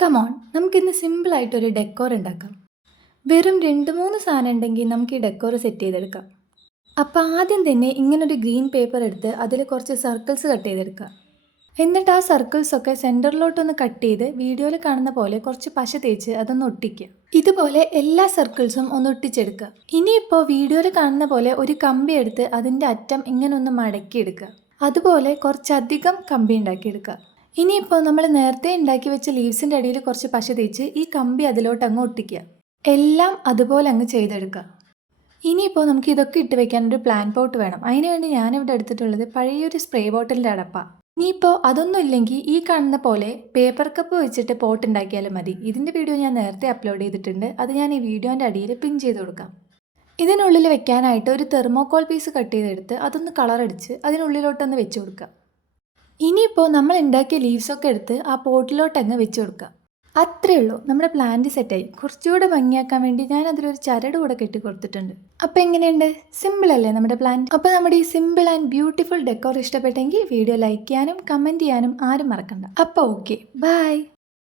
Come on, നമുക്കിന്ന് സിമ്പിളായിട്ടൊരു decor ഉണ്ടാക്കാം. വെറും 2-3 സാധനം ഉണ്ടെങ്കിൽ നമുക്ക് ഈ ഡെക്കോർ സെറ്റ് ചെയ്തെടുക്കാം. അപ്പോൾ ആദ്യം തന്നെ ഇങ്ങനൊരു ഗ്രീൻ പേപ്പർ എടുത്ത് അതിൽ കുറച്ച് സർക്കിൾസ് കട്ട് ചെയ്തെടുക്കുക. എന്നിട്ട് ആ സർക്കിൾസൊക്കെ സെൻറ്ററിലോട്ടൊന്ന് കട്ട് ചെയ്ത് വീഡിയോയിൽ കാണുന്ന പോലെ കുറച്ച് പശ തേച്ച് അതൊന്ന് ഒട്ടിക്കുക. ഇതുപോലെ എല്ലാ സർക്കിൾസും ഒന്ന് ഒട്ടിച്ചെടുക്കുക. ഇനിയിപ്പോൾ വീഡിയോയിൽ കാണുന്ന പോലെ ഒരു കമ്പി എടുത്ത് അതിൻ്റെ അറ്റം ഇങ്ങനെ ഒന്ന് മടക്കിയെടുക്കുക. അതുപോലെ കുറച്ചധികം കമ്പി ഉണ്ടാക്കിയെടുക്കുക. ഇനിയിപ്പോൾ നമ്മൾ നേരത്തെ ഉണ്ടാക്കി വെച്ച ലീവ്സിൻ്റെ അടിയിൽ കുറച്ച് പശ തേച്ച് ഈ കമ്പി അതിലോട്ട് അങ്ങ് ഒട്ടിക്കുക. എല്ലാം അതുപോലെ അങ്ങ് ചെയ്തെടുക്കുക. ഇനിയിപ്പോൾ നമുക്ക് ഇതൊക്കെ ഇട്ട് വെക്കാനൊരു പ്ലാൻ പോട്ട് വേണം. അതിനുവേണ്ടി ഞാനിവിടെ എടുത്തിട്ടുള്ളത് പഴയൊരു സ്പ്രേ ബോട്ടിലിൻ്റെ അടപ്പാണ്. ഇനിയിപ്പോൾ അതൊന്നും ഇല്ലെങ്കിൽ ഈ കാണുന്ന പോലെ പേപ്പർ കപ്പ് വെച്ചിട്ട് പോട്ട് ഉണ്ടാക്കിയാലും മതി. ഇതിൻ്റെ വീഡിയോ ഞാൻ നേരത്തെ അപ്ലോഡ് ചെയ്തിട്ടുണ്ട്. അത് ഞാൻ ഈ വീഡിയോൻ്റെ അടിയിൽ പിൻ ചെയ്ത് കൊടുക്കാം. ഇതിനുള്ളിൽ വെക്കാനായിട്ട് ഒരു തെർമോക്കോൾ പീസ് കട്ട് ചെയ്തെടുത്ത് അതൊന്ന് കളറടിച്ച് അതിനുള്ളിലോട്ടൊന്ന് വെച്ച് കൊടുക്കുക. ഇനിയിപ്പോൾ നമ്മൾ ഉണ്ടാക്കിയ ലീവ്സൊക്കെ എടുത്ത് ആ പോട്ടിലോട്ട് അങ്ങ് വെച്ച് കൊടുക്കുക. അത്രയേ ഉള്ളൂ, നമ്മുടെ പ്ലാന്റ് സെറ്റായി. കുറച്ചുകൂടെ ഭംഗിയാക്കാൻ വേണ്ടി ഞാൻ അതിലൊരു ചരട് കൂടെ കെട്ടി കൊടുത്തിട്ടുണ്ട്. അപ്പോൾ എങ്ങനെയുണ്ട്? സിമ്പിൾ അല്ലേ നമ്മുടെ പ്ലാന്റ്? അപ്പോൾ നമ്മുടെ ഈ സിമ്പിൾ ആൻഡ് ബ്യൂട്ടിഫുൾ ഡെക്കോർ ഇഷ്ടപ്പെട്ടെങ്കിൽ വീഡിയോ ലൈക്ക് ചെയ്യാനും കമൻറ്റ് ചെയ്യാനും ആരും മറക്കണ്ട. അപ്പോൾ ഓക്കെ, ബൈ.